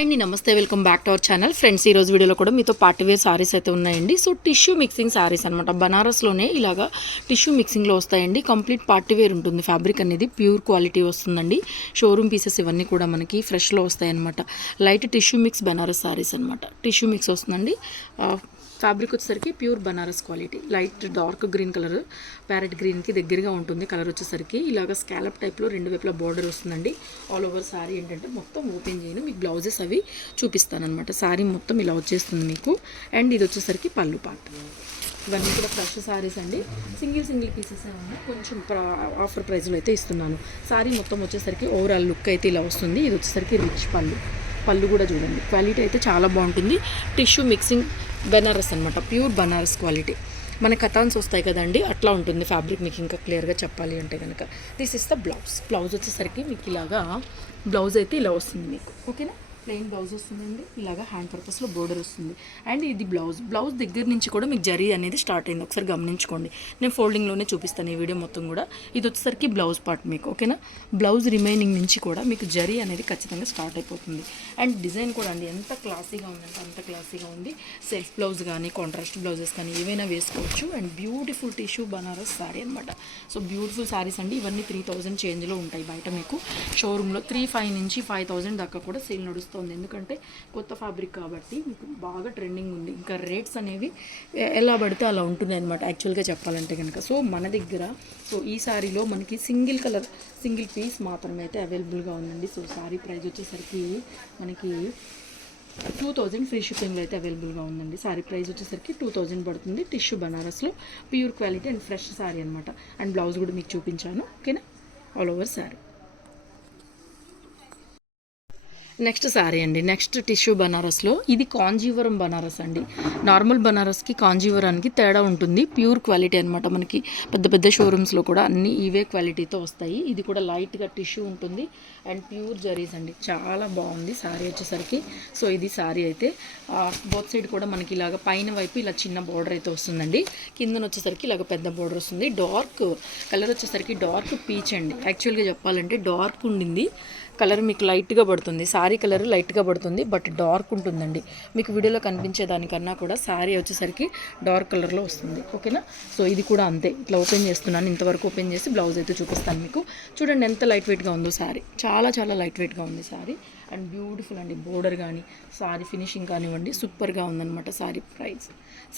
అండి నమస్తే, welcome back to our channel friends. ఈ రోజు వీడియోలో కూడా మీతో పార్టీ వేర్ సారీస్ అయితే ఉన్నాయండి. సో టిష్యూ మిక్సింగ్ సారీస్ అనమాట. బనారస్లోనే ఇలాగా టిష్యూ మిక్సింగ్లో వస్తాయండి. కంప్లీట్ పార్టీ వేర్ ఉంటుంది. ఫ్యాబ్రిక్ అనేది ప్యూర్ క్వాలిటీ వస్తుందండి. షోరూమ్ పీసెస్ ఇవన్నీ కూడా మనకి ఫ్రెష్లో వస్తాయి అనమాట. Light tissue mix Banaras saris అనమాట. టిష్యూ మిక్స్ వస్తుందండి. ఫ్యాబ్రిక్ వచ్చేసరికి pure Banaras quality. Light dark green colour, parrot గ్రీన్కి దగ్గరగా ఉంటుంది కలర్ వచ్చేసరికి. ఇలాగ స్కాలప్ టైప్లో రెండు వైపులా బార్డర్ వస్తుందండి. ఆల్ ఓవర్ సారీ ఏంటంటే మొత్తం ఓపెన్ చేయను, మీకు బ్లౌజెస్ అవి చూపిస్తానమాట. సారీ మొత్తం ఇలా వచ్చేస్తుంది మీకు. అండ్ ఇది వచ్చేసరికి పళ్ళు పార్ట్. ఇవన్నీ కూడా ఫ్రెష్ సారీస్ అండి. సింగిల్ పీసెస్ ఉన్నాయి. కొంచెం ఆఫర్ ప్రైస్లో అయితే ఇస్తున్నాను. సారీ మొత్తం వచ్చేసరికి ఓవరాల్ లుక్ అయితే ఇలా వస్తుంది. ఇది వచ్చేసరికి రిచ్ పళ్ళు కూడా చూడండి, క్వాలిటీ అయితే చాలా బాగుంటుంది. టిష్యూ మిక్సింగ్ బెనారస్ అనమాట, ప్యూర్ బనారస్ క్వాలిటీ. మన కథాన్స్ వస్తాయి కదండి, అట్లా ఉంటుంది ఫ్యాబ్రిక్. మీకు ఇంకా క్లియర్గా చెప్పాలి అంటే కనుక దిస్ ఇస్ ద బ్లౌజ్ వచ్చేసరికి మీకు ఇలాగా బ్లౌజ్ అయితే ఇలా వస్తుంది మీకు. ఓకేనా, ప్లెయిన్ బ్లౌజ్ వస్తుందండి. ఇలాగా హ్యాండ్ పర్పస్లో బోర్డర్ వస్తుంది. అండ్ ఇది బ్లౌజ్ దగ్గర నుంచి కూడా మీకు జరీ అనేది స్టార్ట్ అయింది. ఒకసారి గమనించుకోండి, నేను ఫోల్డింగ్లోనే చూపిస్తాను ఈ వీడియో మొత్తం కూడా. ఇది వచ్చేసరికి బ్లౌజ్ పార్ట్ మీకు. ఓకేనా, బ్లౌజ్ రిమైనింగ్ నుంచి కూడా మీకు జరీ అనేది ఖచ్చితంగా స్టార్ట్ అయిపోతుంది. అండ్ డిజైన్ కూడా అండి ఎంత క్లాసీగా ఉందంటే అంత క్లాసీగా ఉంది. సెల్ఫ్ బ్లౌజ్ కానీ కాంట్రాస్ట్ బ్లౌజెస్ కానీ ఏవైనా వేసుకోవచ్చు. And beautiful tissue Banaras sorry అనమాట. సో బ్యూటిఫుల్ సారీస్ అండి. ఇవన్నీ 3000 చేంజ్లో ఉంటాయి బయట మీకు షోరూంలో. 3,500 నుంచి 5,000 దాకా కూడా సేల్ నడుస్తుంది. ఎందుకంటే కొత్త ఫ్యాబ్రిక్ కాబట్టి మీకు బాగా ట్రెండింగ్ ఉంది. ఇంకా రేట్స్ అనేవి ఎలా పడితే అలా ఉంటున్నాయి అనమాట యాక్చువల్గా చెప్పాలంటే కనుక. సో మన దగ్గర ఈ సారీలో మనకి సింగిల్ పీస్ మాత్రమే అయితే అవైలబుల్గా ఉందండి. సో సారీ ప్రైస్ వచ్చేసరికి మనకి 2000 ఫ్రీ షిప్పింగ్లో అయితే అవైలబుల్గా ఉందండి. సారీ ప్రైస్ వచ్చేసరికి 2000 పడుతుంది. టిష్యూ బనారస్లో pure quality and fresh sari అనమాట. అండ్ బ్లౌజ్ కూడా మీకు చూపించాను. ఓకేనా, all over sari. Next sari అండి. నెక్స్ట్ టిష్యూ బనారస్లో ఇది కాంజీవరం బనారస్ అండి. నార్మల్ బనారస్కి కాంజీవరానికి తేడా ఉంటుంది. ప్యూర్ క్వాలిటీ అనమాట. మనకి పెద్ద షోరూమ్స్లో కూడా అన్ని ఇవే క్వాలిటీతో వస్తాయి. ఇది కూడా లైట్గా టిష్యూ ఉంటుంది అండ్ ప్యూర్ జరీస్ అండి. చాలా బాగుంది సారీ వచ్చేసరికి. సో ఇది సారీ అయితే బోత్ సైడ్ కూడా మనకి ఇలాగ పైన వైపు ఇలా చిన్న బార్డర్ అయితే వస్తుందండి. కిందన వచ్చేసరికి ఇలాగ పెద్ద బార్డర్ వస్తుంది. డార్క్ కలర్ వచ్చేసరికి డార్క్ పీచ్ అండి. యాక్చువల్గా చెప్పాలంటే డార్క్ ఉండింది కలర్ మీకు లైట్గా పడుతుంది. సారీ కలర్ లైట్గా పడుతుంది, బట్ డార్క్ ఉంటుందండి. మీకు వీడియోలో కనిపించే దానికన్నా కూడా సారీ వచ్చేసరికి డార్క్ కలర్లో వస్తుంది. ఓకేనా, సో ఇది కూడా అంతే. ఇట్లా ఓపెన్ చేస్తున్నాను, ఇంతవరకు ఓపెన్ చేసి బ్లౌజ్ అయితే చూపిస్తాను మీకు. చూడండి ఎంత లైట్ వెయిట్గా ఉందో సారీ. చాలా లైట్ వెయిట్గా ఉంది సారీ. అండ్ బ్యూటిఫుల్ అండి. బోర్డర్ కానీ సారీ ఫినిషింగ్ కానివ్వండి సూపర్గా ఉందన్నమాట.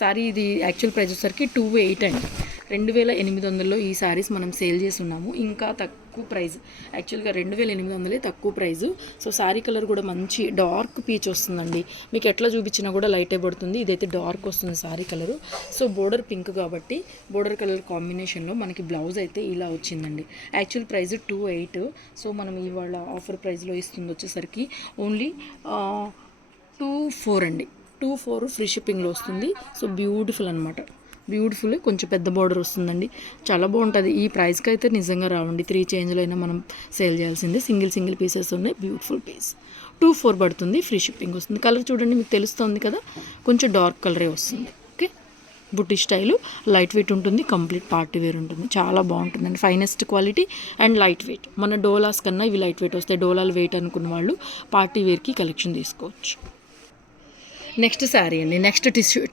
సారీ ఇది యాక్చువల్ ప్రైస్ వచ్చేసరికి 2800 అండి. 2800లో ఈ సారీస్ మనం సేల్ చేసి ఉన్నాము. ఇంకా తక్కువ ప్రైస్, యాక్చువల్గా 2800 తక్కువ ప్రైజు. సో సారీ కలర్ కూడా మంచి డార్క్ పీచ్ వస్తుందండి. మీకు ఎట్లా చూపించినా కూడా లైట్ అయిపడుతుంది. ఇదైతే డార్క్ వస్తుంది sorry colour. So border pink కాబట్టి బోర్డర్ కలర్ కాంబినేషన్లో మనకి బ్లౌజ్ అయితే ఇలా వచ్చిందండి. Actual price 2800. సో మనం ఇవాళ ఆఫర్ ప్రైస్లో ఇస్తుంది వచ్చేసరికి ఓన్లీ 2400 అండి. 2400 ఫ్రీ షిప్పింగ్లో వస్తుంది. సో బ్యూటిఫుల్ అనమాట. బ్యూటిఫుల్, కొంచెం పెద్ద బార్డర్ వస్తుందండి. చాలా బాగుంటుంది. ఈ ప్రైస్కి అయితే నిజంగా రావండి. 3 చేంజ్లో అయినా మనం సేల్ చేయాల్సిందే. సింగిల్ పీసెస్ ఉన్నాయి. బ్యూటిఫుల్ పీస్ 2400 పడుతుంది. ఫ్రీ షిప్పింగ్ వస్తుంది. కలర్ చూడండి, మీకు తెలుస్తుంది కదా, కొంచెం డార్క్ కలరే వస్తుంది. ఓకే, బుట్టి స్టైలు లైట్ వెయిట్ ఉంటుంది. కంప్లీట్ పార్టీ వేర్ ఉంటుంది. చాలా బాగుంటుందండి. Finest quality and light weight. మన డోలాస్ కన్నా ఇవి లైట్ వెయిట్ వస్తాయి. డోలాలు వెయిట్ అనుకున్న వాళ్ళు పార్టీ వేర్కి కలెక్షన్ తీసుకోవచ్చు. నెక్స్ట్ శారీ అండి. నెక్స్ట్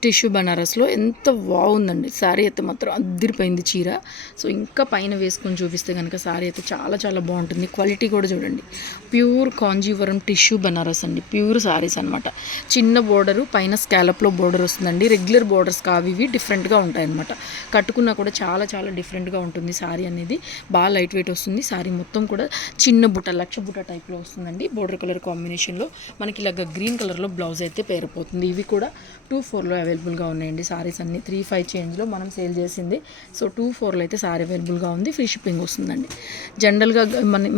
టిష్యూ బనారస్లో ఎంత బాగుందండి శారీ అయితే మాత్రం అదిరిపోయింది చీర. సో ఇంకా పైన వేసుకొని చూపిస్తే కనుక శారీ అయితే చాలా బాగుంటుంది. క్వాలిటీ కూడా చూడండి, ప్యూర్ కాంజీవరం టిష్యూ బనారస్ అండి. ప్యూర్ శారీస్ అనమాట. చిన్న బోర్డరు పైన స్కాలప్లో బోర్డర్ వస్తుందండి. రెగ్యులర్ బోర్డర్స్ కావి, ఇవి డిఫరెంట్గా ఉంటాయన్నమాట. కట్టుకున్నా కూడా చాలా డిఫరెంట్గా ఉంటుంది శారీ అనేది. బాగా లైట్ వెయిట్ వస్తుంది. శారీ మొత్తం కూడా చిన్న బుట్ట, లక్ష బుట్ట టైప్లో వస్తుందండి. బోర్డర్ కలర్ కాంబినేషన్లో మనకి ఇలాగ గ్రీన్ కలర్లో బ్లౌజ్ అయితే పేరిపోతుంది. ఇవి కూడా 2400లో అవైలబుల్గా ఉన్నాయండి. సారీస్ అన్ని 35 చేంజ్లో మనం సేల్ చేసింది. సో 2400లో అయితే సారీ అవైలబుల్గా ఉంది. ఫ్రీ షిప్పింగ్ వస్తుందండి. జనరల్గా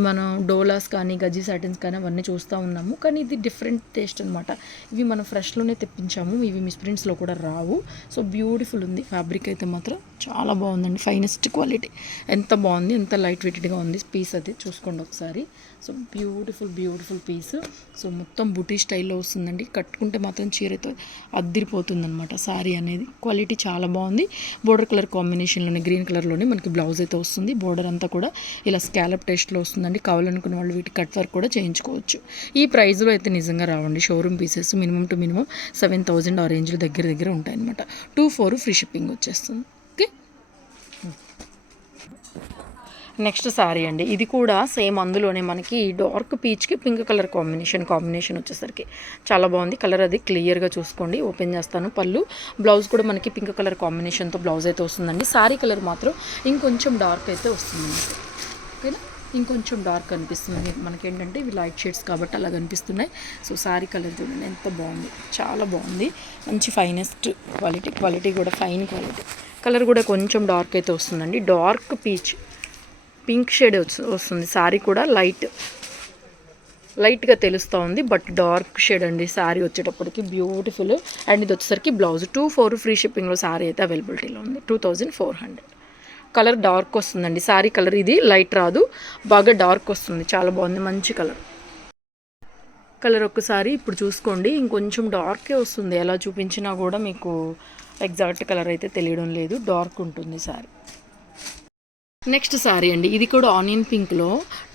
మనం డోలాస్ కానీ గజ్జీ సాటిన్స్ కానీ అవన్నీ చూస్తూ ఉన్నాము, కానీ ఇది డిఫరెంట్ టేస్ట్ అనమాట. ఇవి మనం ఫ్రెష్లోనే తెప్పించాము. ఇవి మిస్ప్రింట్స్లో కూడా రావు. సో బ్యూటిఫుల్ ఉంది. ఫ్యాబ్రిక్ అయితే మాత్రం చాలా బాగుందండి. Finest quality. ఎంత బాగుంది, ఎంత లైట్ వెయిటెడ్గా ఉంది పీస్ అది చూసుకోండి ఒకసారి. So beautiful piece. సో మొత్తం బుటీ స్టైల్లో వస్తుందండి. కట్టుకుంటే మాత్రం చీరతో అద్దిరిపోతుంది అనమాట శారీ అనేది. క్వాలిటీ చాలా బాగుంది. బోర్డర్ కలర్ కాంబినేషన్లోనే గ్రీన్ కలర్లోనే మనకి బ్లౌజ్ అయితే వస్తుంది. బోర్డర్ అంతా కూడా ఇలా స్కాలప్ టేస్ట్లో వస్తుందండి. కావాలనుకున్న వాళ్ళు వీటి కట్ వర్క్ కూడా చేయించుకోవచ్చు. ఈ ప్రైస్లో అయితే నిజంగా రావండి. Showroom pieces minimum to minimum 7,000 ఆ రేంజ్లో దగ్గర ఉంటాయన్నమాట. 2/4 ఫ్రీ షిప్పింగ్ వచ్చేస్తుంది. ఓకే, నెక్స్ట్ శారీ అండి. ఇది కూడా సేమ్ అందులోనే మనకి డార్క్ పీచ్కి పింక్ కలర్ కాంబినేషన్ వచ్చేసరికి చాలా బాగుంది. కలర్ అది క్లియర్గా చూసుకోండి. ఓపెన్ చేస్తాను. పళ్ళు బ్లౌజ్ కూడా మనకి పింక్ కలర్ కాంబినేషన్తో బ్లౌజ్ అయితే వస్తుందండి. శారీ కలర్ మాత్రం ఇంకొంచెం డార్క్ అయితే వస్తుంది. ఓకేనా, ఇంకొంచెం డార్క్ అనిపిస్తుంది. మనకేంటంటే ఇవి లైట్ షేడ్స్ కాబట్టి అలా కనిపిస్తున్నాయి. సో శారీ కలర్ చూడండి ఎంత బాగుంది, చాలా బాగుంది. మంచి ఫైనెస్ట్ క్వాలిటీ కూడా ఫైన్ క్వాలిటీ. కలర్ కూడా కొంచెం డార్క్ అయితే వస్తుందండి. డార్క్ పీచ్ పింక్ షేడ్ వస్తుంది. శారీ కూడా లైట్గా తెలుస్తూ ఉంది, బట్ డార్క్ షేడ్ అండి శారీ వచ్చేటప్పటికి. బ్యూటిఫుల్. అండ్ ఇది వచ్చేసరికి బ్లౌజ్ 2/4 ఫ్రీ షిప్పింగ్లో శారీ అయితే అవైలబిలిటీలో ఉంది. 2,400. కలర్ డార్క్ వస్తుందండి. శారీ కలర్ ఇది లైట్ రాదు, బాగా డార్క్ వస్తుంది. చాలా బాగుంది, మంచి కలర్ ఒక్కసారి ఇప్పుడు చూసుకోండి. ఇంకొంచెం డార్కే వస్తుంది. ఎలా చూపించినా కూడా మీకు ఎగ్జాక్ట్ కలర్ అయితే తెలియడం లేదు. డార్క్ ఉంటుంది శారీ. నెక్స్ట్ శారీ అండి. ఇది కూడా ఆనియన్ పింక్లో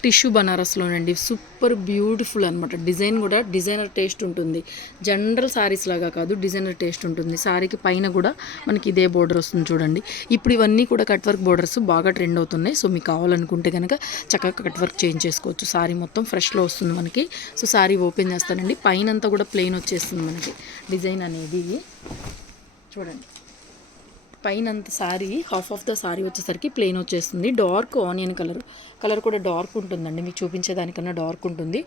టిష్యూ బనారస్లోనండి. సూపర్ బ్యూటిఫుల్ అనమాట. డిజైన్ కూడా డిజైనర్ టేస్ట్ ఉంటుంది. జనరల్ శారీస్ లాగా కాదు, డిజైనర్ టేస్ట్ ఉంటుంది. శారీకి పైన కూడా మనకి ఇదే బోర్డర్ వస్తుంది చూడండి. ఇప్పుడు ఇవన్నీ కూడా కట్ వర్క్ బోర్డర్స్ బాగా ట్రెండ్ అవుతున్నాయి. సో మీకు కావాలనుకుంటే కనుక చక్కగా కట్ వర్క్ చేంజ్ చేసుకోవచ్చు. శారీ మొత్తం ఫ్రెష్లో వస్తుంది మనకి. సో శారీ ఓపెన్ చేస్తానండి. పైన అంతా కూడా ప్లెయిన్ వచ్చేస్తుంది మనకి. డిజైన్ అనేది చూడండి. పైన అంత sari half of the sari వచ్చేసరికి ప్లెయిన్ వచ్చేస్తుంది. డార్క్ ఆనియన్ కలర్ కూడా డార్క్ ఉంటుందండి. మీకు చూపించేదానికన్నా డార్క్ ఉంటుంది.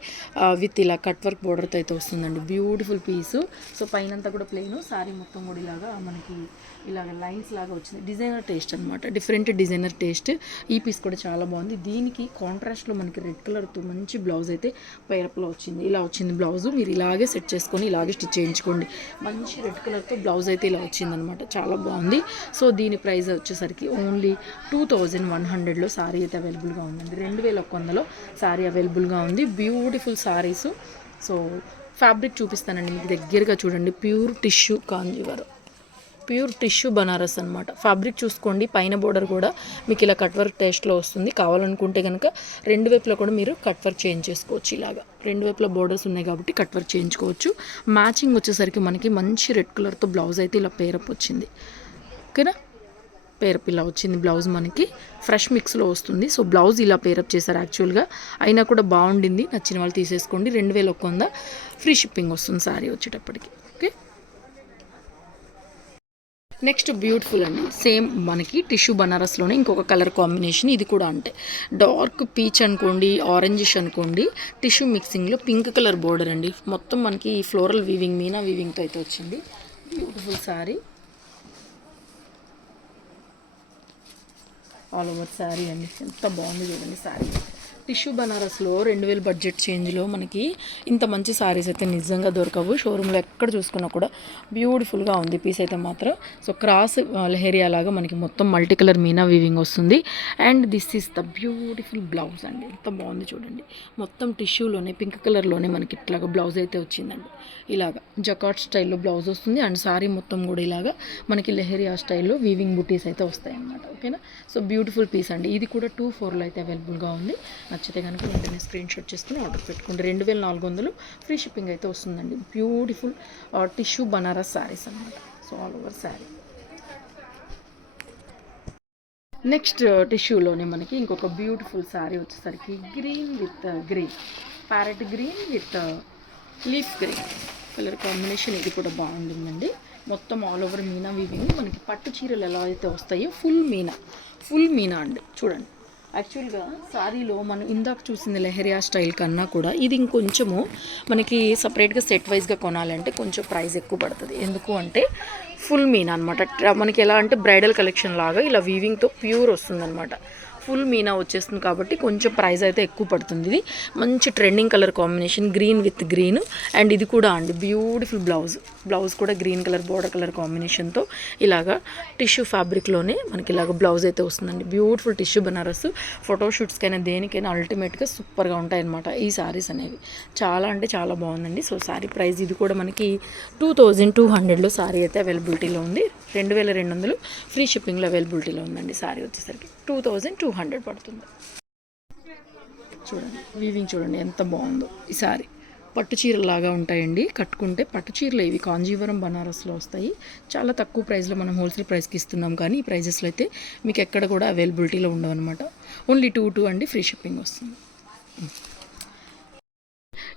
విత్ ఇలా కట్ వర్క్ బోర్డర్తో అయితే వస్తుందండి. బ్యూటిఫుల్ పీసు. సో పైన అంతా కూడా ప్లెయిన్, శారీ మొత్తం కూడా ఇలాగా మనకి ఇలాగ లైన్స్ లాగా వచ్చింది. డిజైనర్ టేస్ట్ అనమాట. Different designer taste. ఈ పీస్ కూడా చాలా బాగుంది. దీనికి కాంట్రాస్ట్లో మనకి రెడ్ కలర్తో మంచి బ్లౌజ్ అయితే పైరప్లో వచ్చింది. ఇలా వచ్చింది బ్లౌజ్. మీరు ఇలాగే సెట్ చేసుకొని ఇలాగే స్టిచ్ చేయించుకోండి. మంచి రెడ్ కలర్తో బ్లౌజ్ అయితే ఇలా వచ్చిందనమాట. చాలా బాగుంది. సో దీని ప్రైస్ వచ్చేసరికి ఓన్లీ 2,100లో శారీ అయితే అవైలబుల్గా ఉందండి. 2,100లో శారీ అవైలబుల్గా ఉంది. బ్యూటిఫుల్ శారీస్. సో ఫ్యాబ్రిక్ చూపిస్తానండి మీకు దగ్గరగా చూడండి. ప్యూర్ టిష్యూ బనారస్ అనమాట. ఫ్యాబ్రిక్ చూసుకోండి. పైన బోర్డర్ కూడా మీకు ఇలా కట్ వర్క్ టేస్ట్లో వస్తుంది. కావాలనుకుంటే కనుక రెండు వైపులో కూడా మీరు కట్ వర్క్ చేంజ్ చేసుకోవచ్చు. ఇలాగా రెండు వైపులో బోర్డర్స్ ఉన్నాయి కాబట్టి కట్ వర్క్ చేయించుకోవచ్చు. మ్యాచింగ్ వచ్చేసరికి మనకి మంచి రెడ్ కలర్తో బ్లౌజ్ అయితే ఇలా పేరప్ వచ్చింది. ఓకేనా, పేరప్ ఇలా వచ్చింది. బ్లౌజ్ మనకి ఫ్రెష్ మిక్స్లో వస్తుంది. సో బ్లౌజ్ ఇలా పేరప్ చేశారు యాక్చువల్గా. అయినా కూడా బాగుండింది. నచ్చిన వాళ్ళు తీసేసుకోండి. 2,100 ఫ్రీ షిప్పింగ్ వస్తుంది శారీ వచ్చేటప్పటికి. ఓకే, నెక్స్ట్ బ్యూటిఫుల్ అండి. సేమ్ మనకి టిష్యూ బనారస్లోనే ఇంకొక కలర్ కాంబినేషన్. ఇది కూడా అంటే డార్క్ పీచ్ అనుకోండి, ఆరెంజిష్ అనుకోండి. టిష్యూ మిక్సింగ్లో పింక్ కలర్ బోర్డర్ అండి. మొత్తం మనకి ఫ్లోరల్ వీవింగ్, మీనా వీవింగ్తో అయితే వచ్చింది. Beautiful sari. All over sari అండి. ఎంత బాగుంది చూడండి శారీ. టిష్యూ బనారస్లో 2,000 బడ్జెట్ చేంజ్లో మనకి ఇంత మంచి శారీస్ అయితే నిజంగా దొరకవు. షోరూంలో ఎక్కడ చూసుకున్నా కూడా బ్యూటిఫుల్గా ఉంది పీస్ అయితే మాత్రం. సో క్రాస్ లెహరియా లాగా మనకి మొత్తం మల్టీ కలర్ మీనా వీవింగ్ వస్తుంది. And this is the beautiful blouse అండి. ఎంత బాగుంది చూడండి. మొత్తం టిష్యూలోనే పింక్ కలర్లోనే మనకి ఇట్లాగా బ్లౌజ్ అయితే వచ్చిందండి. ఇలాగా జకాట్ స్టైల్లో బ్లౌజ్ వస్తుంది. అండ్ శారీ మొత్తం కూడా ఇలాగా మనకి లెహరియా స్టైల్లో వీవింగ్ బుటీస్ అయితే వస్తాయి అన్నమాట. ఓకేనా, సో బ్యూటిఫుల్ పీస్ అండి. ఇది కూడా 2,400లో అయితే అవైలబుల్గా ఉంది. నచ్చితే కనుక వెంటనే స్క్రీన్ షాట్ చేసుకుని ఆర్డర్ పెట్టుకోండి. 2,400 ఫ్రీ షిప్పింగ్ అయితే వస్తుందండి. బ్యూటిఫుల్ టిష్యూ బనారస్ శారీస్ అన్నమాట. So all over sari. Next టిష్యూలోనే మనకి ఇంకొక బ్యూటిఫుల్ శారీ వచ్చేసరికి green with green, parrot green with leaf green colour combination. ఇది కూడా బాగుంటుందండి. మొత్తం ఆల్ ఓవర్ మీనా వీవింగ్. మనకి పట్టు చీరలు ఎలా అయితే వస్తాయో ఫుల్ మీనా అండి. చూడండి, యాక్చువల్గా శారీలో మనం ఇందాక చూసింది లెహరియా స్టైల్ కన్నా కూడా ఇది ఇంకొంచెము మనకి సపరేట్గా సెట్ వైజ్గా కొనాలంటే కొంచెం ప్రైస్ ఎక్కువ పడుతుంది. ఎందుకు అంటే ఫుల్ మీనా అనమాట. మనకి ఎలా అంటే బ్రైడల్ కలెక్షన్ లాగా ఇలా వీవింగ్తో ప్యూర్ వస్తుందన్నమాట. ఫుల్ మీనా వచ్చేస్తుంది కాబట్టి కొంచెం ప్రైస్ అయితే ఎక్కువ పడుతుంది. ఇది మంచి trending colour combination, green with green. And ఇది కూడా అండి బ్యూటిఫుల్ బ్లౌజ్. బ్లౌజ్ కూడా గ్రీన్ కలర్ బోర్డర్ కలర్ కాంబినేషన్తో ఇలాగా టిష్యూ ఫ్యాబ్రిక్లోనే మనకి ఇలాగ బ్లౌజ్ అయితే వస్తుందండి. Beautiful tissue Banaras. ఫోటోషూట్స్కైనా దేనికైనా అల్టిమేట్గా సూపర్గా ఉంటాయన్నమాట ఈ శారీస్ అనేవి. చాలా అంటే చాలా బాగుందండి. సో శారీ ప్రైస్ ఇది కూడా మనకి 2200లో శారీ అయితే అవైలబిలిటీలో ఉంది. 2200 ఫ్రీ షిప్పింగ్లో అవైలబిలిటీలో ఉందండి. శారీ వచ్చేసరికి 2200 పడుతుంది. చూడండి వీవింగ్ చూడండి ఎంత బాగుందో ఈ శారీ. పట్టు చీరలాగా ఉంటాయండి, కట్టుకుంటే పట్టు చీరలు ఇవి కాంజీవరం బనారస్లో వస్తాయి. చాలా తక్కువ ప్రైస్లో మనం హోల్సేల్ ప్రైస్కి ఇస్తున్నాం, కానీ ఈ ప్రైజెస్లో అయితే మీకు ఎక్కడ కూడా అవైలబిలిటీలో ఉండవు అనమాట. ఓన్లీ 2 అండి ఫ్రీ షిప్పింగ్ వస్తుంది.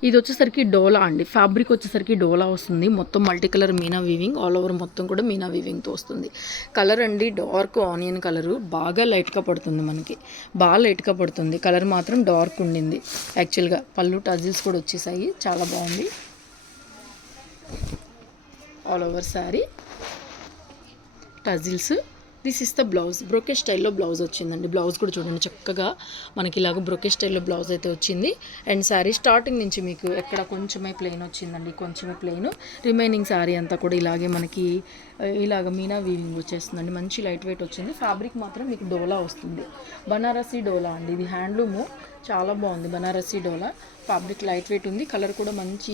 ఇది వచ్చేసరికి డోలా అండి. ఫ్యాబ్రిక్ వచ్చేసరికి డోలా వస్తుంది. మొత్తం multi colour Meena weaving, all over మొత్తం కూడా మీనా వీవింగ్తో వస్తుంది. కలర్ అండి డార్క్ ఆనియన్ కలరు, బాగా లైట్గా పడుతుంది మనకి, బాగా లైట్గా పడుతుంది. కలర్ మాత్రం డార్క్ ఉండింది. యాక్చువల్గా పళ్ళు టజిల్స్ కూడా వచ్చేసాయి, చాలా బాగుంది. All over sari tassels. This is the blouse. బ్రోకే స్టైల్లో బ్లౌజ్ వచ్చిందండి. బ్లౌజ్ కూడా చూడండి చక్కగా మనకి ఇలాగ బ్రోకే స్టైల్లో బ్లౌజ్ అయితే వచ్చింది. అండ్ శారీ స్టార్టింగ్ నుంచి మీకు ఎక్కడ కొంచెమే ప్లెయిన్ వచ్చిందండి, కొంచెమే ప్లెయిన్. రిమైనింగ్ శారీ అంతా కూడా ఇలాగే మనకి ఇలాగ మీనా వీవింగ్ వచ్చేస్తుందండి. మంచి లైట్ వెయిట్ వచ్చింది. ఫ్యాబ్రిక్ మాత్రం మీకు డోలా వస్తుంది. బనారసీ డోలా అండి, ఇది హ్యాండ్లూము. చాలా బాగుంది బనారసీ డోలా. ఫ్యాబ్రిక్ లైట్ వెయిట్ ఉంది. కలర్ కూడా మంచి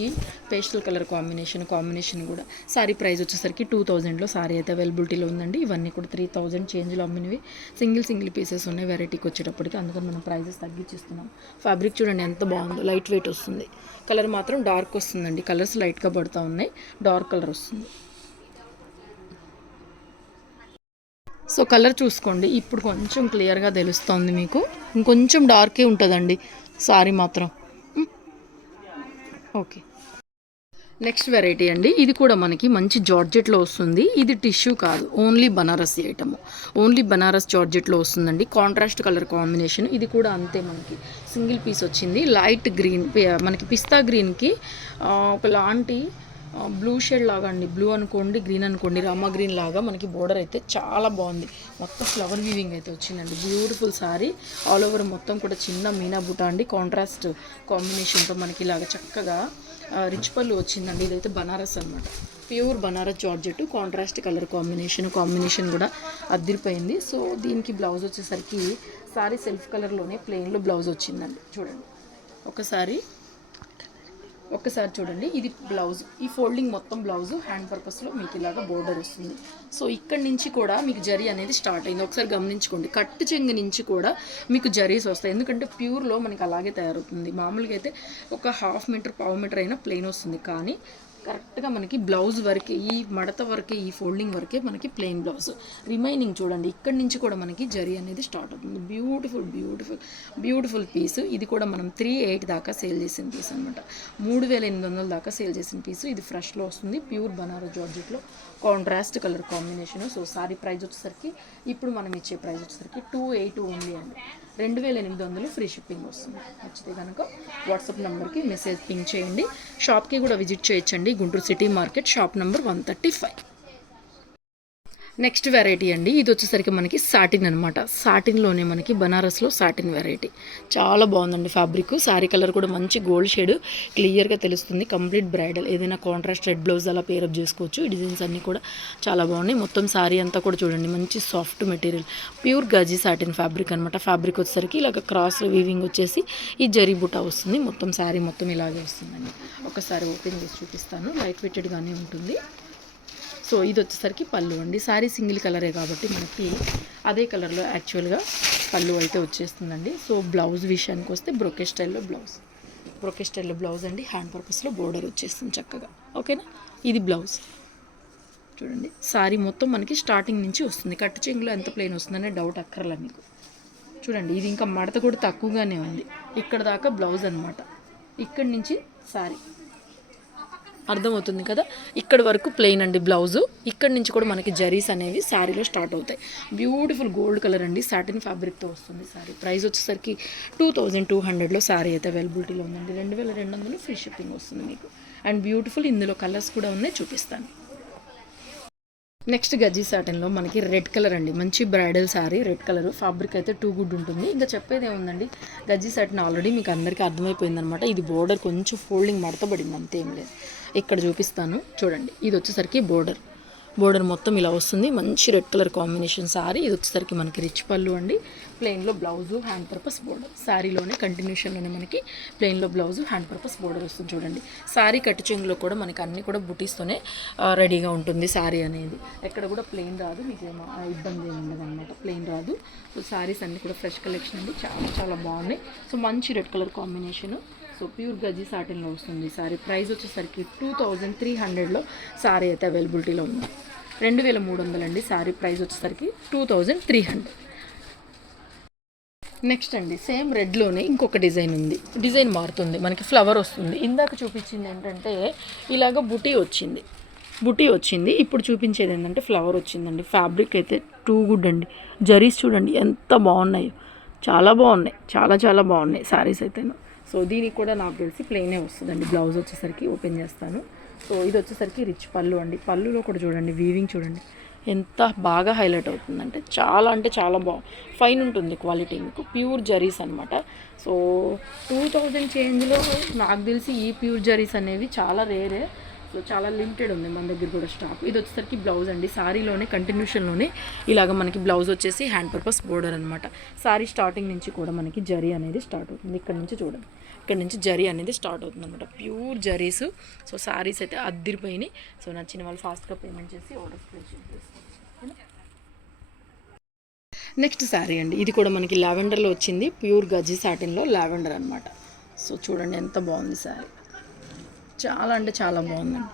పేస్టల్ కలర్ కాంబినేషన్ కూడా. శారీ ప్రైస్ వచ్చేసరికి 2000లో శారీ అయితే అవైలబిలిటీలో ఉందండి. ఇవన్నీ కూడా 3000 చేంజ్లో అమ్మినవి. సింగిల్ పీసెస్ ఉన్నాయి వెరైటీకి వచ్చేటప్పటికి, అందుకని మనం ప్రైజెస్ తగ్గించిస్తున్నాం. ఫ్యాబ్రిక్ చూడండి ఎంత బాగుందో, లైట్ వెయిట్ వస్తుంది. కలర్ మాత్రం డార్క్ వస్తుందండి. కలర్స్ లైట్గా పడుతూ ఉన్నాయి, డార్క్ కలర్ వస్తుంది. సో కలర్ చూసుకోండి, ఇప్పుడు కొంచెం క్లియర్గా తెలుస్తుంది మీకు. ఇంకొంచెం డార్కే ఉంటుందండి సారీ మాత్రం. ఓకే, నెక్స్ట్ వెరైటీ అండి. ఇది కూడా మనకి మంచి జార్జెట్లో వస్తుంది. ఇది టిష్యూ కాదు, only Banarasi item. Only Banaras జార్జెట్లో వస్తుందండి. Contrast colour combination. ఇది కూడా అంతే, మనకి సింగిల్ పీస్ వచ్చింది. లైట్ గ్రీన్, మనకి పిస్తా గ్రీన్కి ఒకలాంటి బ్లూ షేడ్ లాగా అండి, బ్లూ అనుకోండి గ్రీన్ అనుకోండి, రామా గ్రీన్ లాగా మనకి బోర్డర్ అయితే చాలా బాగుంది. మొత్తం ఫ్లవర్ వీవింగ్ అయితే వచ్చిందండి. బ్యూటిఫుల్ శారీ. ఆల్ ఓవర్ మొత్తం కూడా చిన్న మీనా బుట్ట అండి, కాంట్రాస్ట్ కాంబినేషన్తో మనకి ఇలాగ చక్కగా రిచ్ పళ్ళు వచ్చిందండి. ఇదైతే బనారస్ అనమాట, pure Banaras georgette. Contrast colour combination కూడా అదిరిపోయింది. సో దీనికి బ్లౌజ్ వచ్చేసరికి శారీ సెల్ఫ్ కలర్లోనే ప్లెయిన్లో బ్లౌజ్ వచ్చిందండి. చూడండి ఒక్కసారి చూడండి, ఇది బ్లౌజ్. ఈ ఫోల్డింగ్ మొత్తం బ్లౌజ్ హ్యాండ్ పర్పస్లో మీకు ఇలాగ బోర్డర్ వస్తుంది. సో ఇక్కడి నుంచి కూడా మీకు జరీ అనేది స్టార్ట్ అయింది. ఒకసారి గమనించుకోండి, కట్టు చెంగు నుంచి కూడా మీకు జరీస్ వస్తాయి. ఎందుకంటే ప్యూర్లో మనకి అలాగే తయారవుతుంది. మామూలుగా అయితే ఒక 1/2 మీటర్ 1/4 మీటర్ అయినా ప్లెయిన్ వస్తుంది, కానీ కరెక్ట్గా మనకి బ్లౌజ్ వరకే, ఈ మడత వరకే, ఈ ఫోల్డింగ్ వరకే మనకి ప్లెయిన్ బ్లౌజ్. రిమైనింగ్ చూడండి ఇక్కడి నుంచి కూడా మనకి జరీ అనేది స్టార్ట్ అవుతుంది. Beautiful piece. ఇది కూడా మనం 3,800 దాకా సేల్ చేసిన పీస్ అనమాట. 3,800 దాకా సేల్ చేసిన పీసు. ఇది ఫ్రెష్లో వస్తుంది, ప్యూర్ బనారస్ జార్జెట్లో contrast colour combination. So sari price వచ్చేసరికి ఇప్పుడు మనం ఇచ్చే ప్రైస్ వచ్చేసరికి 280 ఓన్లీ అండి. 2,800 ఫ్రీ షిప్పింగ్ వస్తుంది. నచ్చితే కనుక వాట్సాప్ నెంబర్కి మెసేజ్ పింగ్ చేయండి. షాప్కి కూడా విజిట్ చేయొచ్చండి, Guntur city market, shop number 135. Next variety అండి. ఇది వచ్చేసరికి మనకి సాటిన్ అనమాట. సాటిన్లోనే మనకి బనారస్లో సాటిన్ వెరైటీ. చాలా బాగుందండి ఫ్యాబ్రిక్. శారీ కలర్ కూడా మంచి గోల్డ్ షేడ్, క్లియర్గా తెలుస్తుంది. కంప్లీట్ బ్రైడల్, ఏదైనా కాంట్రాస్ట్ రెడ్ బ్లౌజ్ అలా పేరప్ చేసుకోవచ్చు. ఈ డిజైన్స్ అన్నీ కూడా చాలా బాగున్నాయి. మొత్తం శారీ అంతా కూడా చూడండి మంచి soft material, pure Gaji satin fabric అనమాట. ఫ్యాబ్రిక్ వచ్చేసరికి ఇలాగ క్రాస్ వీవింగ్ వచ్చేసి ఈ జరీ బుటా వస్తుంది. మొత్తం శారీ మొత్తం ఇలాగే వస్తుందండి. ఒకసారి ఓపెన్ చేసి చూపిస్తాను. లైట్ వెయిటెడ్గానే ఉంటుంది. సో ఇది వచ్చేసరికి పళ్ళు అండి. శారీ సింగిల్ కలరే కాబట్టి మనకి అదే కలర్లో యాక్చువల్గా పళ్ళు అయితే వచ్చేస్తుందండి. సో బ్లౌజ్ విషయానికి వస్తే బ్రోకే స్టైల్లో బ్లౌజ్ అండి. హ్యాండ్ పర్పస్లో బోర్డర్ వచ్చేస్తుంది చక్కగా. ఓకేనా, ఇది బ్లౌజ్. చూడండి శారీ మొత్తం మనకి స్టార్టింగ్ నుంచి వస్తుంది. కట్టు చెంగులో ఎంత ప్లెయిన్ వస్తుందనే డౌట్ అక్కర్లా మీకు. చూడండి ఇది ఇంకా మడత కూడా తక్కువగానే ఉంది. ఇక్కడ దాకా బ్లౌజ్ అనమాట, ఇక్కడి నుంచి శారీ. అర్థమవుతుంది కదా, ఇక్కడ వరకు ప్లెయిన్ అండి బ్లౌజు. ఇక్కడ నుంచి కూడా మనకి జరీస్ అనేవి శారీలో స్టార్ట్ అవుతాయి. బ్యూటిఫుల్ గోల్డ్ కలర్ అండి, సాటిన్ ఫ్యాబ్రిక్తో వస్తుంది శారీ. ప్రైస్ వచ్చేసరికి 2200లో శారీ అయితే అవైలబిలిటీలో ఉందండి. 2200 ఫ్రీ షిప్పింగ్ వస్తుంది మీకు. అండ్ బ్యూటిఫుల్ ఇందులో కలర్స్ కూడా ఉన్నాయి, చూపిస్తాను. నెక్స్ట్ గజ్జీ సాటిన్లో మనకి రెడ్ కలర్ అండి, మంచి bridal sari red colour. Fabric అయితే టూ గుడ్ ఉంటుంది. ఇంకా చెప్పేది ఏముందండి, గజ్జీ సాటిన్ ఆల్రెడీ మీకు అందరికీ అర్థమైపోయిందనమాట. ఇది బోర్డర్ కొంచెం ఫోల్డింగ్ మడతబడింది, అంతేం లేదు. ఇక్కడ చూపిస్తాను చూడండి. ఇది వచ్చేసరికి బోర్డర్ మొత్తం ఇలా వస్తుంది. మంచి రెడ్ కలర్ కాంబినేషన్ శారీ. ఇది వచ్చేసరికి మనకి రిచ్ పళ్ళు అండి. ప్లెయిన్లో బ్లౌజు, హ్యాండ్ పర్పస్ బోర్డర్. శారీలోనే కంటిన్యూషన్లోనే మనకి ప్లెయిన్లో బ్లౌజు, హ్యాండ్ పర్పస్ బోర్డర్ వస్తుంది చూడండి. శారీ కట్టు చెంగులో కూడా మనకి అన్నీ కూడా బుటీస్తోనే రెడీగా ఉంటుంది శారీ అనేది. ఎక్కడ కూడా ప్లెయిన్ రాదు, మీకు ఏమో ఇబ్బంది ఏమి ఉండదు అనమాట, ప్లెయిన్ రాదు. సో శారీస్ అన్నీ కూడా ఫ్రెష్ కలెక్షన్ అండి, చాలా చాలా బాగున్నాయి. సో మంచి red colour combination. So pure గజ్జీ సాటిన్లో వస్తుంది సారీ. ప్రైస్ వచ్చేసరికి 2300లో సారీ అయితే అవైలబిలిటీలో ఉంది. 2300 అండి సారీ ప్రైస్ వచ్చేసరికి 2300. నెక్స్ట్ అండి సేమ్ రెడ్లోనే ఇంకొక డిజైన్ ఉంది. డిజైన్ మారుతుంది, మనకి ఫ్లవర్ వస్తుంది. ఇందాక చూపించింది ఏంటంటే ఇలాగ బుటీ వచ్చింది. ఇప్పుడు చూపించేది ఏంటంటే ఫ్లవర్ వచ్చిందండి. ఫ్యాబ్రిక్ అయితే టూ గుడ్ అండి. జరీస్ చూడండి ఎంత బాగున్నాయో, చాలా బాగున్నాయి, చాలా చాలా బాగున్నాయి శారీస్ అయితేను. సో దీనికి కూడా నాకు తెలిసి ప్లెయినే వస్తుందండి. బ్లౌజ్ వచ్చేసరికి ఓపెన్ చేస్తాను. సో ఇది వచ్చేసరికి రిచ్ పళ్ళు అండి. పళ్ళులో కూడా చూడండి వీవింగ్ చూడండి ఎంత బాగా హైలైట్ అవుతుందంటే అంటే చాలా ఫైన్ ఉంటుంది క్వాలిటీ, మీకు ప్యూర్ జరీస్ అనమాట. సో 2000 చేంజ్లో నాకు తెలిసి ఈ ప్యూర్ జరీస్ అనేవి చాలా రేరే. సో చాలా లిమిటెడ్ ఉంది మన దగ్గర కూడా స్టాక్. ఇది వచ్చేసరికి బ్లౌజ్ అండి. సారీలోనే కంటిన్యూషన్లోనే ఇలాగ మనకి బ్లౌజ్ వచ్చేసి హ్యాండ్ పర్పస్ బోర్డర్ అనమాట. సారీ స్టార్టింగ్ నుంచి కూడా మనకి జరీ అనేది స్టార్ట్ అవుతుంది. ఇక్కడ నుంచి చూడండి, ఇక్కడ నుంచి జరీ అనేది స్టార్ట్ అవుతుంది అనమాట, ప్యూర్ జరీస్. సో సారీస్ అయితే అద్దిరిపోయినాయి. సో నచ్చిన వాళ్ళు ఫాస్ట్గా పేమెంట్ చేసి ఆర్డర్ ప్లేస్ చేసుకోండి. నెక్స్ట్ శారీ అండి, ఇది కూడా మనకి లావెండర్లో వచ్చింది. ప్యూర్ గజ్జీ సాటిన్లో లావెండర్ అనమాట. సో చూడండి ఎంత బాగుంది శారీ, చాలా అంటే చాలా బాగుందండి.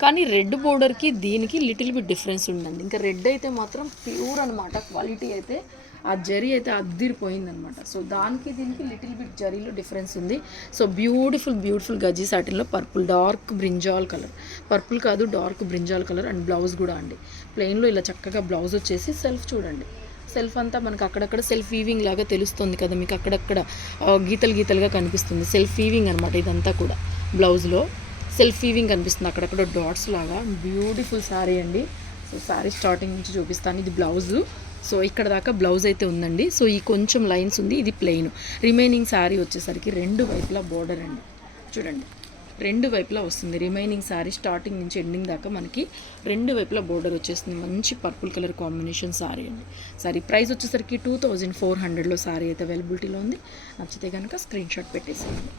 కానీ రెడ్ బోర్డర్కి దీనికి లిటిల్ బిట్ డిఫరెన్స్ ఉందండి. ఇంకా రెడ్ అయితే మాత్రం ప్యూర్ అనమాట, క్వాలిటీ అయితే ఆ జరీ అయితే అద్దిరిపోయిందనమాట. సో దానికి దీనికి లిటిల్ బిట్ జరీలో డిఫరెన్స్ ఉంది. సో బ్యూటిఫుల్ గజ్జీ సాటిన్లో purple, dark brinjal colour, purple కాదు dark brinjal colour. And blouse కూడా అండి ప్లెయిన్లో ఇలా చక్కగా బ్లౌజ్ వచ్చేసి సెల్ఫ్ చూడండి. సెల్ఫ్ అంతా మనకు అక్కడక్కడ సెల్ఫ్ వీవింగ్ లాగా తెలుస్తుంది కదా మీకు, అక్కడక్కడ గీతలుగా కనిపిస్తుంది. సెల్ఫ్ వీవింగ్ అనమాట ఇదంతా కూడా. బ్లౌజ్లో సెల్ఫ్ వీవింగ్ కనిపిస్తుంది అక్కడక్కడ డాట్స్ లాగా. బ్యూటిఫుల్ శారీ అండి. సో శారీ స్టార్టింగ్ నుంచి చూపిస్తాను. ఇది బ్లౌజు. సో ఇక్కడ దాకా బ్లౌజ్ అయితే ఉందండి. సో ఈ కొంచెం లైన్స్ ఉంది, ఇది ప్లెయిన్. రిమైనింగ్ శారీ వచ్చేసరికి రెండు వైపులా బోర్డర్ అండి చూడండి, రెండు వైపులా వస్తుంది. రిమైనింగ్ శారీ స్టార్టింగ్ నుంచి ఎండింగ్ దాకా మనకి రెండు వైపులా బోర్డర్ వచ్చేస్తుంది. మంచి పర్పుల్ కలర్ కాంబినేషన్ శారీ అండి. సారీ ప్రైస్ వచ్చేసరికి 2400లో శారీ అయితే అవైలబిలిటీలో ఉంది. నచ్చితే కనుక స్క్రీన్ షాట్ పెట్టేసేయండి.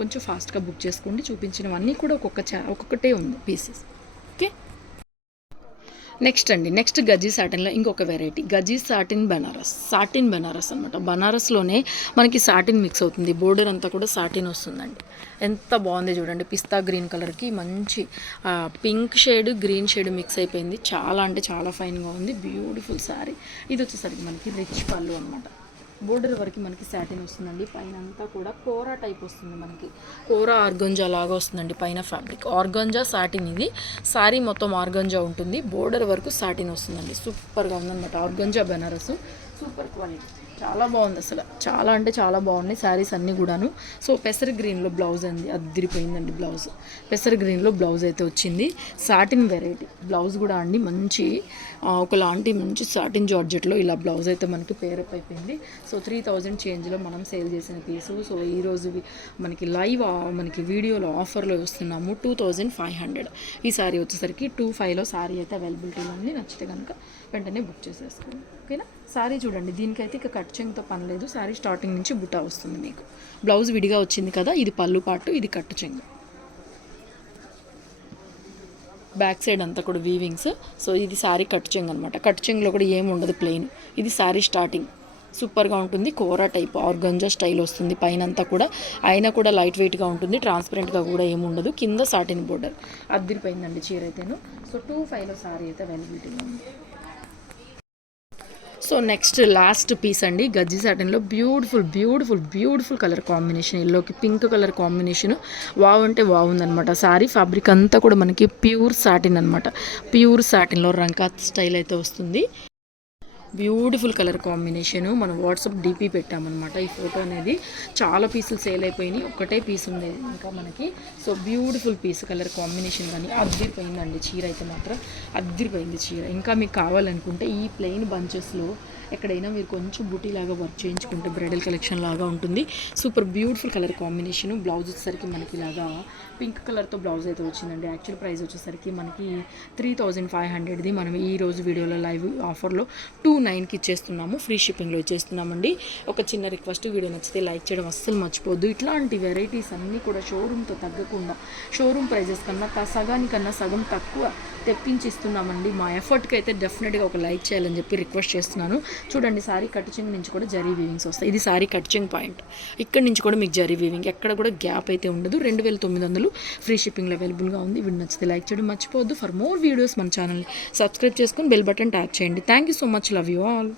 కొంచెం ఫాస్ట్గా బుక్ చేసుకోండి. చూపించినవన్నీ కూడా ఒక్కొక్కటే ఉంది పీసెస్. ఓకే. నెక్స్ట్ గజ్జీ సాటిన్లో ఇంకొక వెరైటీ, గజ్జీ సాటిన్ బనారస్ అనమాట. బనారస్లోనే మనకి సాటిన్ మిక్స్ అవుతుంది. బోర్డర్ అంతా కూడా సాటిన్ వస్తుందండి. ఎంత బాగుంది చూడండి. పిస్తా గ్రీన్ కలర్కి మంచి pink shade, green shade mix అయిపోయింది. చాలా అంటే చాలా ఫైన్గా ఉంది. బ్యూటిఫుల్ శారీ. ఇది వచ్చేసరికి మనకి రిచ్ పళ్ళు అనమాట. బోర్డర్ వరకు మనకి సాటిన్ వస్తుందండి. పైన అంతా కూడా కోరా టైప్ వస్తుంది, మనకి కోరా ఆర్గంజా లాగా వస్తుందండి పైన ఫ్యాబ్రిక్. ఆర్గంజా సాటిన్, ఇది సారీ మొత్తం ఆర్గంజా ఉంటుంది. బోర్డర్ వరకు సాటిన్ వస్తుందండి. సూపర్గా ఉందన్నమాట. ఆర్గంజా బెనారస్ సూపర్ క్వాలిటీ, చాలా బాగుంది అసలు. చాలా అంటే చాలా బాగున్నాయి శారీస్ అన్నీ కూడాను. సో పెసర గ్రీన్లో బ్లౌజ్ అండి, అద్దిరిపోయిందండి బ్లౌజ్. పెసర గ్రీన్లో బ్లౌజ్ అయితే వచ్చింది. సాటిన్ వెరైటీ బ్లౌజ్ కూడా అండి, మంచి ఒకలాంటి మంచి సాటిన్ జార్జెట్లో ఇలా బ్లౌజ్ అయితే మనకి పేరప్ అయిపోయింది. సో 3000 చేంజ్లో మనం సేల్ చేసిన పీసు. సో ఈరోజు మనకి లైవ్ మనకి వీడియోలో ఆఫర్లో వస్తున్నాము 2500. ఈ శారీ వచ్చేసరికి 25లో శారీ అయితే అవైలబిలిటీలో ఉంది. నచ్చితే కనుక వెంటనే బుక్ చేసేసుకోండి. ఓకేనా. శారీ చూడండి, దీనికైతే ఇక కట్ చెంగుతో పని లేదు. శారీ స్టార్టింగ్ నుంచి బుటా వస్తుంది మీకు. బ్లౌజ్ విడిగా వచ్చింది కదా, ఇది పళ్ళు పాటు, ఇది కట్టు చెంగు. బ్యాక్ సైడ్ అంతా కూడా వీవింగ్స్. సో ఇది శారీ కట్టు చెంగు అనమాట. కట్టు చెంగులో కూడా ఏమి ఉండదు, ప్లెయిన్. ఇది శారీ స్టార్టింగ్ సూపర్గా ఉంటుంది. కోరా టైప్ ఆర్గంజా స్టైల్ వస్తుంది. పైన అంతా కూడా అయినా కూడా లైట్ వెయిట్గా ఉంటుంది. ట్రాన్స్పరెంట్గా కూడా ఏమి ఉండదు. కింద సాటిన్ బోర్డర్ అద్దిరిపోయిందండి చీర అయితేను. సో 25లో శారీ అయితే అవైలబిలిటీలో ఉంది. సో నెక్స్ట్ లాస్ట్ పీస్ అండి, గజ్జీ సాటిన్లో బ్యూటిఫుల్ కలర్ కాంబినేషన్. ఎల్లోకి పింక్ కలర్ కాంబినేషన్ వావ్ అంటే వావ్ ఉందనమాట. శారీ ఫ్యాబ్రిక్ అంతా కూడా మనకి ప్యూర్ సాటిన్ అనమాట. ప్యూర్ సాటిన్లో రంకాత్ స్టైల్ అయితే వస్తుంది. Beautiful colour combination. మనం వాట్సాప్ డిపి పెట్టామన్నమాట ఈ ఫోటో అనేది. చాలా పీసులు సేల్ అయిపోయినాయి, ఒక్కటే పీస్ ఉంది ఇంకా మనకి. So beautiful piece, colour combination కానీ అద్దిరిపోయిందండి. చీర అయితే మాత్రం అద్దిరిపోయింది చీర. ఇంకా మీకు కావాలనుకుంటే ఈ ప్లెయిన్ బంచెస్లో ఎక్కడైనా మీరు కొంచెం బుటీలాగా వర్క్ చేయించుకుంటే బ్రైడల్ కలెక్షన్ లాగా ఉంటుంది. Super beautiful colour combination. Blouse వచ్చేసరికి మనకి ఇలాగా పింక్ కలర్తో బ్లౌజ్ అయితే వచ్చిందండి. యాక్చువల్ ప్రైస్ వచ్చేసరికి మనకి 3500ది మనం ఈ రోజు వీడియోలో లైవ్ ఆఫర్లో 29కి ఇచ్చేస్తున్నాము. ఫ్రీ షిప్పింగ్లో ఇచ్చేస్తున్నామండి. ఒక చిన్న రిక్వెస్ట్, వీడియో నచ్చితే లైక్ చేయడం అస్సలు మర్చిపోద్దు. ఇట్లాంటి వెరైటీస్ అన్నీ కూడా షోరూమ్తో తగ్గకుండా, షోరూమ్ ప్రైజెస్ కన్నా సగానికన్నా సగం తక్కువ తెప్పించి ఇస్తున్నామండి. మా ఎఫర్ట్కి అయితే డెఫినెట్గా ఒక లైక్ చేయాలని చెప్పి రిక్వెస్ట్ చేస్తున్నాను. చూడండి, సారీ కట్చింగ్ నుంచి కూడా జరీ వీవింగ్స్ వస్తాయి. ఇది సారీ కట్చింగ్ పాయింట్. ఇక్కడ నుంచి కూడా మీకు జరీ వీవింగ్, ఎక్కడ కూడా గ్యాప్ అయితే ఉండదు. 2900 ఫ్రీ షిప్పింగ్లో అవైలబుల్గా ఉంది. వీడియో నచ్చితే లైక్ చేయడం మర్చిపోవద్దు. ఫర్ మోర్ వీడియోస్ మన ఛానల్ని సబ్స్క్రైబ్ చేసుకొని బెల్ బటన్ ట్యాప్ చేయండి. Thank you so much. Love you all.